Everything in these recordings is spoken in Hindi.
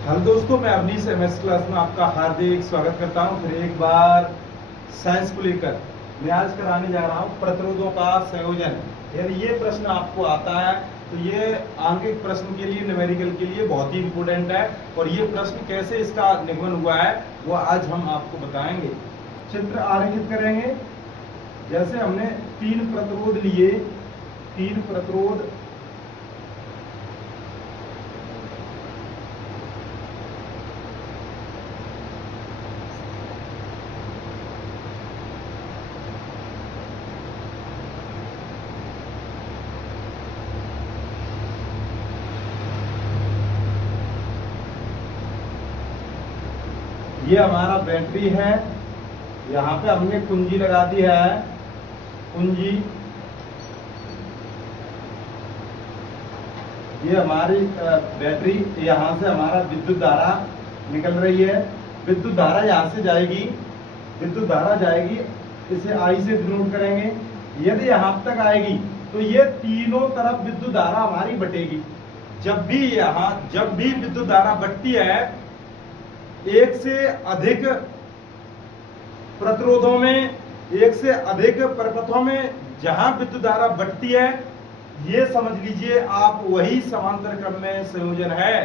हेलो दोस्तों, मैं अवनीश एमएस क्लास में आपका हार्दिक स्वागत करता हूं। फिर एक बार साइंस को लेकर मैं आज कराने जा रहा हूं प्रतिरोधों का संयोजन। यदि ये प्रश्न आपको आता है तो ये आंकिक प्रश्न के लिए, न्यूमेरिकल के लिए बहुत ही इंपॉर्टेंट है। और ये प्रश्न कैसे इसका निगमन हुआ है वो आज हम आपको बताएंगे। चित्र आरेखित करेंगे। जैसे हमने तीन प्रतिरोध लिए, तीन प्रतिरोध, ये हमारा बैटरी है। यहाँ पे हमने कुंजी लगा दी है, कुंजी। ये हमारी बैटरी, यहाँ से हमारा विद्युत धारा निकल रही है। विद्युत धारा यहाँ से जाएगी, विद्युत धारा जाएगी, इसे आई से डिनोट करेंगे। यदि यहाँ तक आएगी तो ये तीनों तरफ विद्युत धारा हमारी बटेगी। जब भी विद्युत धारा बटती है, एक से अधिक प्रतिरोधों में, एक से अधिक परिपथों में जहां विद्युत धारा बटती है, ये समझ लीजिए आप वही समांतर क्रम में संयोजन है।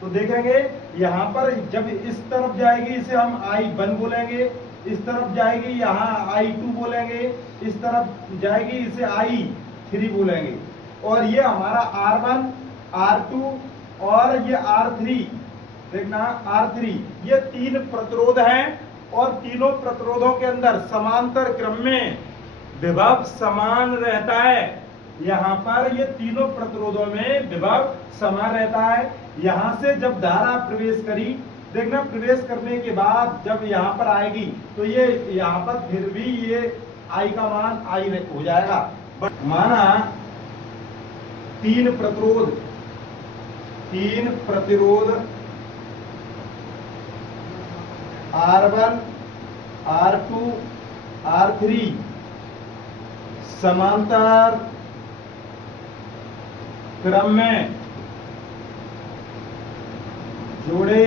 तो देखेंगे यहां पर जब इस तरफ जाएगी इसे हम I1 बोलेंगे, इस तरफ जाएगी यहाँ I2 बोलेंगे, इस तरफ जाएगी इसे I3 बोलेंगे। और ये हमारा R1, R2 और ये R3, देखना R3, ये तीन प्रतिरोध हैं। और तीनों प्रतिरोधों के अंदर समांतर क्रम में विभव समान रहता है। यहाँ पर ये तीनों प्रतिरोधों में विभव समान रहता है। यहाँ से जब धारा प्रवेश करी, देखना प्रवेश करने के बाद जब यहाँ पर आएगी तो ये यहाँ पर फिर भी ये I का मान I हो जाएगा। माना तीन प्रतिरोध R1, R2, R3 समांतर क्रम में जोड़े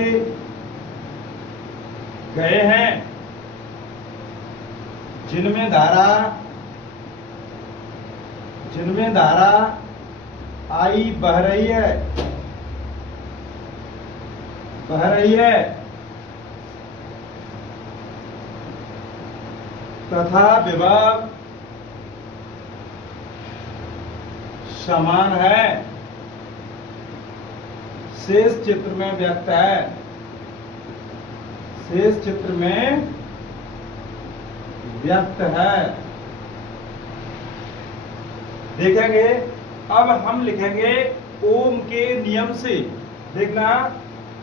गए हैं, जिनमें धारा I बह रही है तथा विभव समान है। शेष चित्र में व्यक्त है, शेष चित्र में व्यक्त है। देखेंगे अब हम लिखेंगे ओम के नियम से। देखना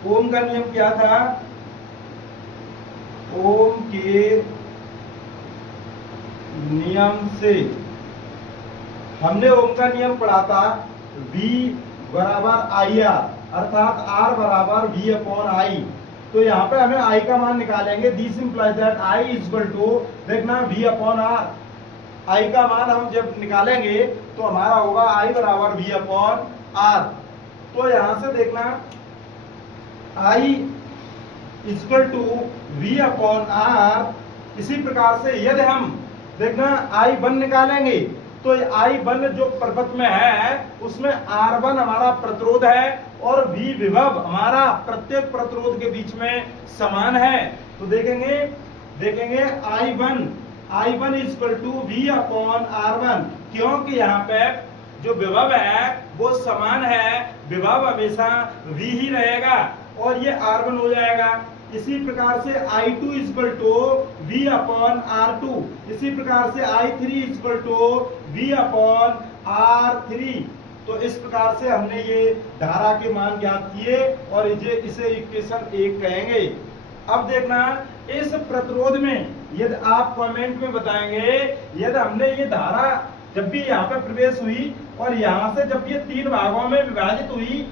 ओम का नियम क्या था। ओम के नियम से हमने ओम का नियम पढ़ा था, V बराबर IR, अर्थात R बराबर V अपॉन I। तो यहाँ पे हमें I का मान निकालेंगे। This implies that I equal to, देखना V अपॉन R। I का मान हम जब निकालेंगे तो हमारा होगा I बराबर V अपॉन R। तो यहाँ से देखना I equal to V upon R। इसी प्रकार से यदि हम देखना I1 निकालेंगे तो I1 जो परिपथ में है उसमें R1 हमारा प्रतिरोध है और V विभव हमारा प्रत्येक प्रतिरोध के बीच में समान है। तो देखेंगे I1 equal to V upon R1, क्योंकि यहाँ पे जो विभव है वो समान है, विभव हमेशा V ही रहेगा और ये R1 हो जाएगा। इसी प्रकार से I2 equal to V upon R2, इसी प्रकार से I3 equal to V upon R3। तो इस प्रकार से हमने ये धारा के मान ज्ञात किए और इसे इक्वेशन 1 कहेंगे। अब देखना इस प्रतिरोध में यदि आप कमेंट में बताएंगे, यदि हमने ये धारा जब भी यहाँ पे प्रवेश हुई और यहाँ से जब ये तीन भागों में विभाजित हुई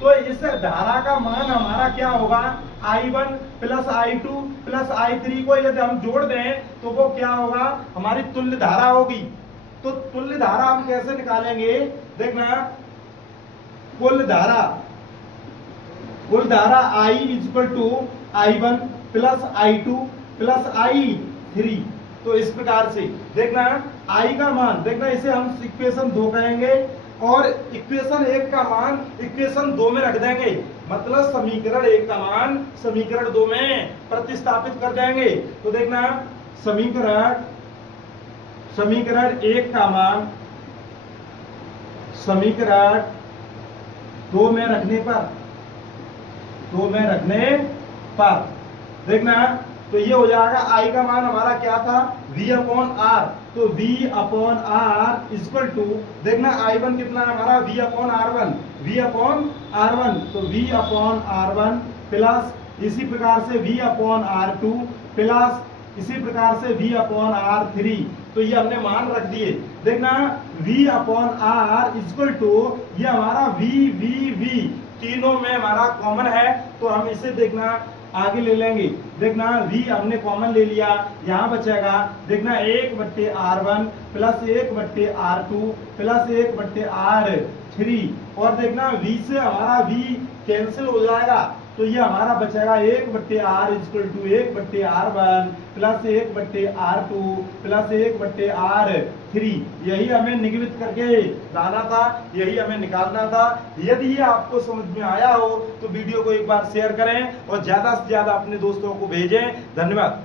तो इस धारा का मान हमारा क्या होगा, I1 plus I2 plus I3 को यदि हम जोड़ दें तो वो क्या होगा, हमारी तुल्य धारा होगी। तो तुल्य धारा हम कैसे निकालेंगे, देखना कुल धारा कोई धारा I equal to I1 plus I2 plus I3। तो इस प्रकार से देखना I का मान, देखना इसे हम इक्वेशन 2 कहेंगे और इक्वेशन 1 का मान इक्वेशन 2 में रख देंगे, मतलब समीकरण 1 का मान समीकरण 2 में प्रतिस्थापित कर देंगे। तो देखना समीकरण 1 का मान समीकरण 2 में रखने पर देखना, तो ये हो जाएगा I का मान हमारा क्या था V अपॉन R, तो V upon R equal to देखना I1 कितना है हमारा V अपॉन R1, तो V अपॉन R1 प्लस इसी प्रकार से V अपॉन R2 प्लस इसी प्रकार से V अपॉन R3। तो ये हमने मान रख दिए। देखना V upon R equal to ये हमारा V तीनों में हमारा कॉमन है, तो हम इसे देखना आगे ले लेंगे। देखना V हमने कॉमन ले लिया, यहाँ बचेगा देखना 1/R1 plus 1/R2 plus 1/R3 और देखना V से हमारा V कैंसिल हो जाएगा, तो ये हमारा बचेगा 1/R equal to 1/R1 plus 1/R2 plus 1/R3। यही हमें निगमित करके लाना था, यही हमें निकालना था। यदि ये आपको समझ में आया हो तो वीडियो को एक बार शेयर करें और ज्यादा से ज्यादा अपने दोस्तों को भेजें। धन्यवाद।